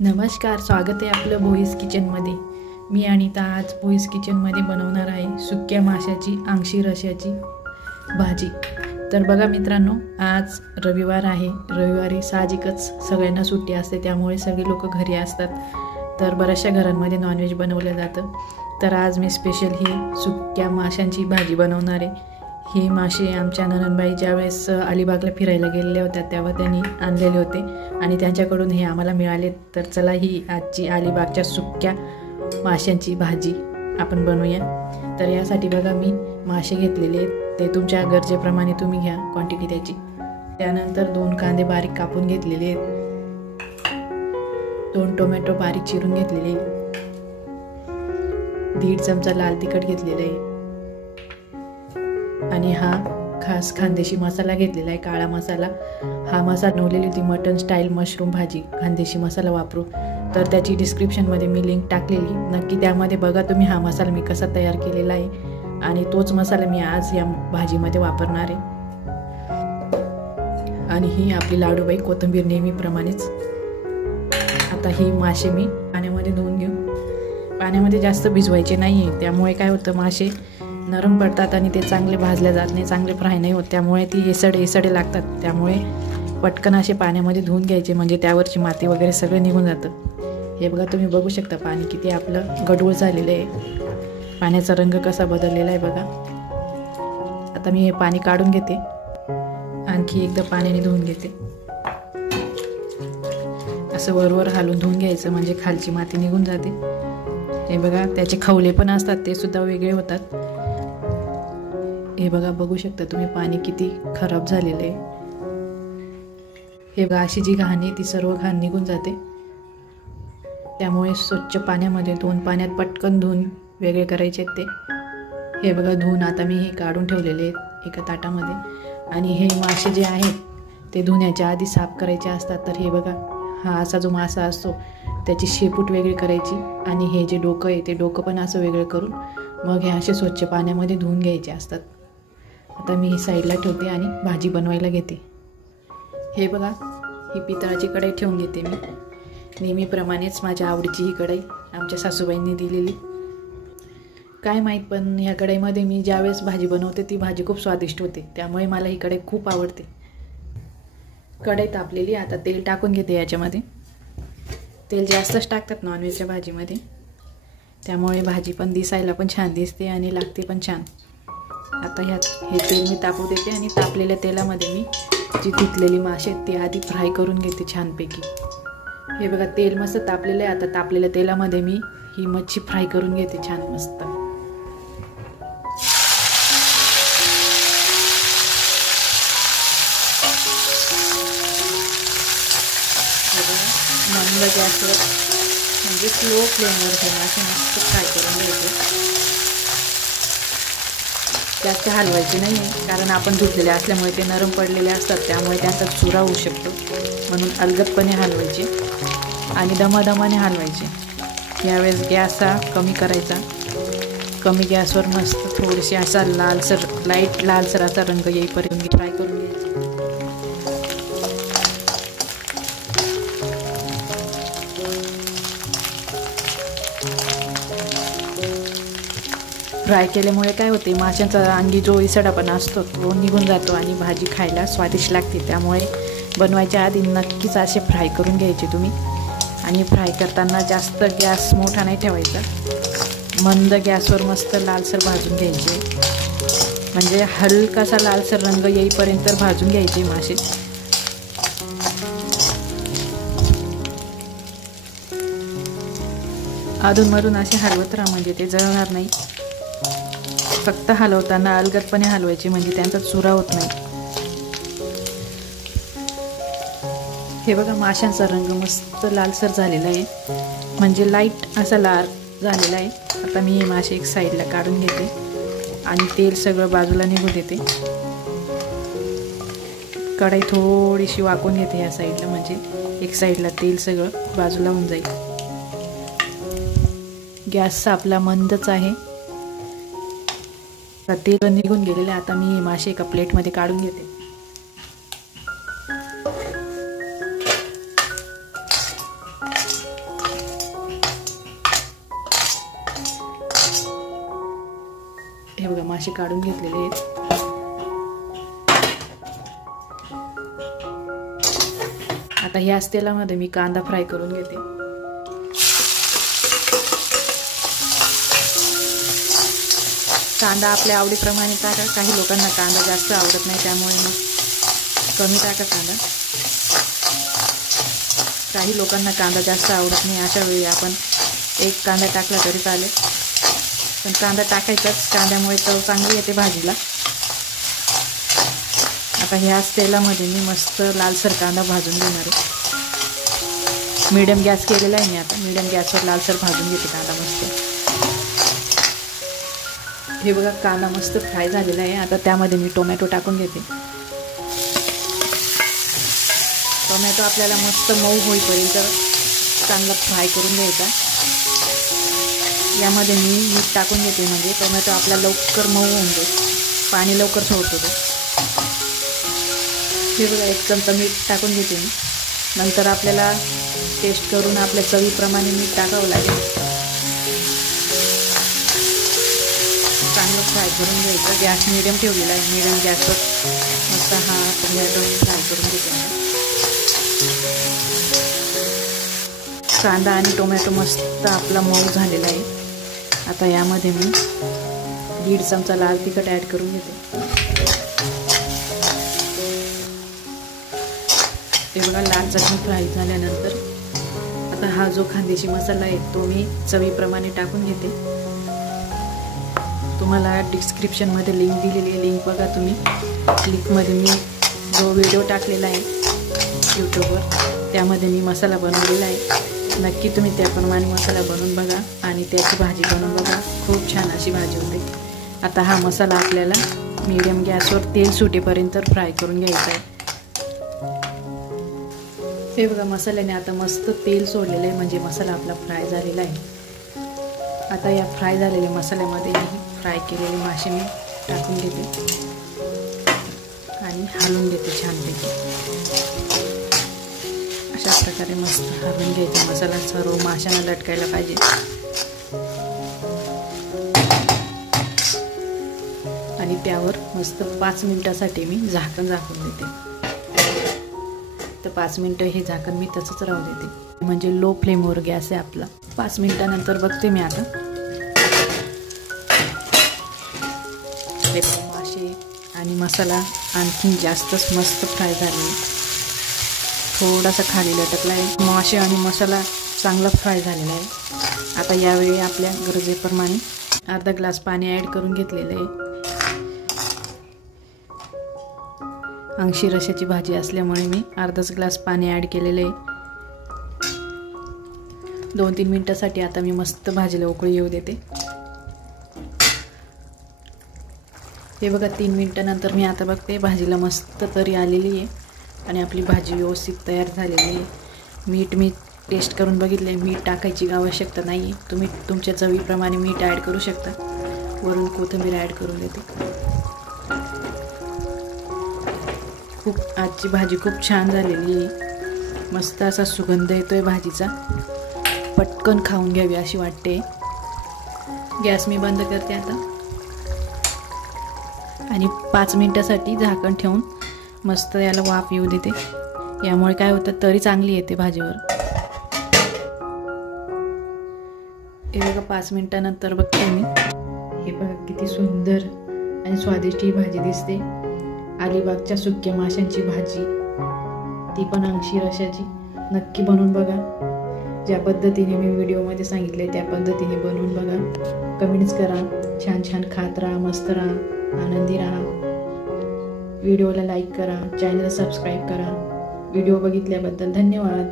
नमस्कार, स्वागत आहे आपलं भोईस किचनमध्ये। मी अनिता आज भोईस किचनमध्ये बनवणार आहे सुक्या माशाची आंगशी रश्याची भाजी। तर बघा मित्रांनो, आज रविवार आहे। रविवारी साहजिकच सगळ्यांना सुट्टी असते, त्यामुळे सगळे लोक घरी असतात। तर बऱ्याचशा घरांमध्ये नॉनव्हेज बनवलं जातं। तर आज मी स्पेशल ही सुक्या माशांची भाजी बनवणार आहे। हे मासे आमच्या ननंदबाई ज्यावेळेस अलिबागला फिरायला गेलेल्या होत्या तेव्हा त्यांनी आणलेले होते आणि त्यांच्याकडून हे आम्हाला मिळाले। तर चला ही आजची अलिबागच्या सुक्या माशांची भाजी आपण बनवूया। तर यासाठी बघा मी मासे घेतलेले आहेत, ते तुमच्या गरजेप्रमाणे तुम्ही घ्या क्वांटिटी त्याची। त्यानंतर 2 कांदे बारीक कापून घेतलेले आहेत, 2 टोमॅटो बारीक चिरून घेतलेले, 1.5 चमचा लाल तिखट घेतलेले आहे आणि हा खास खानदेशी मसाला घेतलेला आहे, काळा मसाला। हा मसाला बनवलेली होती मटन स्टाईल मशरूम भाजी खानदेशी मसाला वापरू। तर त्याची डिस्क्रिप्शनमध्ये मी लिंक टाकलेली, नक्की त्यामध्ये बघा तुम्ही हा मसाला मी कसा तयार केलेला आहे आणि तोच मसाला मी आज या भाजीमध्ये वापरणार आहे। आणि ही आपली लाडूबाई कोथिंबीर नेहमीप्रमाणेच। आता ही मासे मी पाण्यामध्ये धुवून घेऊ। पाण्यामध्ये जास्त भिजवायचे नाही आहे, त्यामुळे काय होतं मासे नरम पडतात आणि ते चांगले भाजले जात नाही, चांगले फ्राय नाही होत, त्यामुळे ती एसडे लागतात। त्यामुळे पटकन असे पाण्यामध्ये धुवून घ्यायचे, म्हणजे त्यावरची माती वगैरे सगळं निघून जातं। हे बघा तुम्ही बघू शकता पाणी किती आपलं गढूळ झालेलं आहे, पाण्याचा रंग कसा बदललेला आहे बघा। आता मी हे पाणी काढून घेते, आणखी एकदा पाण्याने धुवून घेते। असं वरवर हालून धुवून घ्यायचं, म्हणजे खालची माती निघून जाते। हे बघा त्याचे खवले पण असतात, ते सुद्धा वेगळे होतात। हे बघा बघू शकता तुम्ही पाणी किती खराब झालेलं आहे। हे बघा अशी जी घाण आहे ती सर्व घाण निघून जाते, त्यामुळे स्वच्छ पाण्यामध्ये 2 पाण्यात पटकन धुवून वेगळे करायचे ते। हे बघा धुवून आता मी हे काढून ठेवलेले आहेत एका ताटामध्ये। आणि हे मासे जे आहेत ते धुण्याच्या आधी साफ करायचे असतात। तर हे बघा हा असा जो मासा असतो त्याची शेपूट वेगळी करायची आणि हे जे डोकं आहे ते डोकं पण असं वेगळं करून मग हे असे स्वच्छ पाण्यामध्ये धुवून घ्यायचे असतात। आता मी ही साईडला ठेवते आणि भाजी बनवायला घेते। हे बघा ही पितळाची कढई ठेवून घेते मी, नेहमीप्रमाणेच माझ्या आवडीची ही कढई आमच्या सासूबाईंनी दिलेली। काय माहीत पण ह्या कढईमध्ये मी ज्यावेळेस भाजी बनवते ती भाजी खूप स्वादिष्ट होते, त्यामुळे मला ही कढई खूप आवडते। कढई तापलेली, आता तेल टाकून घेते याच्यामध्ये। तेल जास्तच टाकतात नॉनव्हेजच्या भाजीमध्ये, त्यामुळे भाजी पण दिसायला पण छान दिसते आणि लागते पण छान। आता ह्यात हे तेल मी तापू देते आणि तापलेल्या तेलामध्ये मी जी धुतलेली मासे ती आधी फ्राय करून घेते छानपैकी। हे बघा तेल मस्त तापलेलं आहे, आता तापलेल्या तेलामध्ये मी ही मच्छी फ्राय करून घेते छान मस्त। मंद गॅसवर म्हणजे स्लो फ्लेमवर हे मासे मस्त फ्राय करून घ्यायचे। जास्त हलवायचे नाही आहे, कारण आपण धुतलेले असल्यामुळे ते नरम पडलेले असतात, त्यामुळे त्यांचा चुरा होऊ शकतो, म्हणून अलगदपणे हलवायचे आणि दमादमाने हलवायचे। यावेळेस गॅस हा कमी करायचा, कमी गॅसवर मस्त थोडीशी असा लालसर लाईट लालसर असा रंग येईपर्यंत फ्राय करून घ्यायचे। फ्राय केल्यामुळे काय होते माशांचा अंगी जो इसडापणा असतो तो निघून जातो आणि भाजी खायला स्वादिष्ट लागते। त्यामुळे बनवायच्या आधी नक्कीच असे फ्राय करून घ्यायचे तुम्ही। आणि फ्राय करताना जास्त गॅस मोठा नाही ठेवायचा, मंद गॅसवर मस्त लालसर भाजून घ्यायचे, म्हणजे हलकासा लालसर रंग येईपर्यंत भाजून घ्यायचे मासे। अधूनमधून असे हलवत राहा, म्हणजे ते जळणार नाही। फक्त हलवताना अलगदपणे हलवायचे, म्हणजे त्यांचा चुरा होत नाही। हे बघा माशांचा रंग मस्त लालसर झालेला आहे, म्हणजे लाईट असा लाल झालेला आहे। आता मी हे मासे एक साईडला काढून घेते आणि तेल सगळं बाजूला निघू देते। कढई थोडीशी वाकून घेते या साईडला, म्हणजे एक साईडला तेल सगळं बाजूला होऊन जाईल। गॅस आपला मंदच आहे, तेल निघून गेलेले। आता मी मासे एका प्लेटमध्ये काढून घेते। मासे काढून घेतलेले आहेत. आता ह्याच तेलामध्ये मी कांदा फ्राय करून घेते. कांदा आपल्या आवडीप्रमाणे टाका. काही लोकांना कांदा जास्त आवडत नाही, त्यामुळे मग कमी टाका कांदा. काही लोकांना कांदा जास्त आवडत नाही, अशा वेळी आपण एक कांदा टाकला तरी चालेल, पण कांदा टाकायचाच. कांद्यामुळे चव चांगली येते भाजीला. आता ह्याच तेलामध्ये मी मस्त लालसर कांदा भाजून घेणार आहे. मीडियम गॅस केलेला आहे मी. आता मीडियम गॅसवर लालसर भाजून घेते कांदा मस्त. हे बघा कांदा मस्त फ्राय झालेला आहे. आता त्यामध्ये मी टोमॅटो टाकून घेते. टोमॅटो आपल्याला मस्त मऊ होईपर्यंत चांगला फ्राय करून घ्यायचा. यामध्ये मी मीठ टाकून घेते, म्हणजे टोमॅटो आपला लवकर मऊ होऊन जाईल, पाणी लवकर सोडतो तो. हे बघा 1 चमचा मीठ टाकून घेते मी. नंतर आपल्याला टेस्ट करून आपल्या चवीप्रमाणे मीठ टाकावं लागेल. चांगलं फ्राय करून घ्यायचं. गॅस मिडियम ठेवलेला आहे. मिडियम गॅसवर मस्त हा टोमॅटो फ्राय करून घेते. कांदा आणि टोमॅटो मस्त आपला मऊ झालेला आहे. आता यामध्ये मी 1.5 चमचा लाल तिखट ॲड करून घेते. ते बघा लाल चटणी फ्राय झाल्यानंतर आता हा जो खानदेशी मसाला आहे तो मी चवीप्रमाणे टाकून घेते. तुम्हाला डिस्क्रिप्शनमध्ये लिंक दिलेली आहे, लिंक बघा तुम्ही. लिंकमध्ये मी जो व्हिडिओ टाकलेला आहे यूट्यूबवर, त्यामध्ये मी मसाला बनवलेला आहे. नक्की तुम्ही त्याप्रमाणे मसाला बनवून बघा आणि त्याची भाजी बनवून बघा. खूप छान अशी भाजी होते. आता हा मसाला आपल्याला मीडियम गॅसवर तेल सुटेपर्यंत फ्राय करून घ्यायचा आहे. हे बघा मसाल्याने आता मस्त तेल सोडलेलं आहे, म्हणजे मसाला आपला फ्राय झालेला आहे. आता या फ्राय झालेल्या मसाल्यामध्ये मी फ्राय केलेले मासे मी टाकून घेते आणि हलवून घेते छानपैकी. अशा प्रकारे मस्त हलवून घ्यायचा मसाला. सर्व माशांना लटकायला पाहिजे. आणि त्यावर मस्त 5 मिनिटासाठी मी झाकण झाकून देते. तर 5 मिनिटं हे झाकण मी तसंच राहू देते, म्हणजे लो फ्लेमवर गॅस आहे आपला. 5 मिनिटानंतर बघते मी. आता मासे आणि मसाला आणखीन जास्तच मस्त फ्राय झाले. थोडासा खाली लटकला आहे. मासे आणि मसाला चांगला फ्राय झालेला आहे. आता यावेळी आपल्या गरजेप्रमाणे अर्धा ग्लास पाणी ॲड करून घेतलेलं आहे. 80 रशाची भाजी असल्यामुळे मी अर्धाच ग्लास पाणी ॲड केलेलं आहे. 2-3 मिनिटासाठी आता मी मस्त भाजीला उकळी येऊ देते. हे बघा 3 मिनिटानंतर मी आता बघते भाजीला मस्त तरी आलेली आहे आणि आपली भाजी व्यवस्थित तयार झालेली आहे. मीठ मी टेस्ट करून बघितले. मीठ टाकायची आवश्यकता नाही आहे. तुम्ही तुमच्या चवीप्रमाणे मीठ ॲड करू शकता. वरून कोथिंबीर ॲड करून देते. आजची भाजी खूप छान झालेली आहे. मस्त असा सुगंध येतोय भाजीचा. पटकन खाऊन घ्यावी अशी वाटते. गॅस मी बंद करते आता आणि 5 मिनिटासाठी झाकण ठेवून मस्त याला वाफ येऊ देते. यामुळे काय होतं, तरी चांगली येते भाजीवर. हे बघा 5 मिनिटानंतर बघते मी. हे बघा किती सुंदर आणि स्वादिष्ट ही भाजी दिसते. अलिबागच्या सुक्या माशांची भाजी, ती पण 80 रशाची. नक्की बनवून बघा. ज्या पद्धतीने मी व्हिडिओमध्ये सांगितले त्या पद्धतीने बनवून बघा. कमेंट्स करा. छान छान खात राहा, मस्त राहा, आनंदी राहा. व्हिडिओला लाईक करा, चॅनल सबस्क्राईब करा. व्हिडिओ बघितल्याबद्दल धन्यवाद.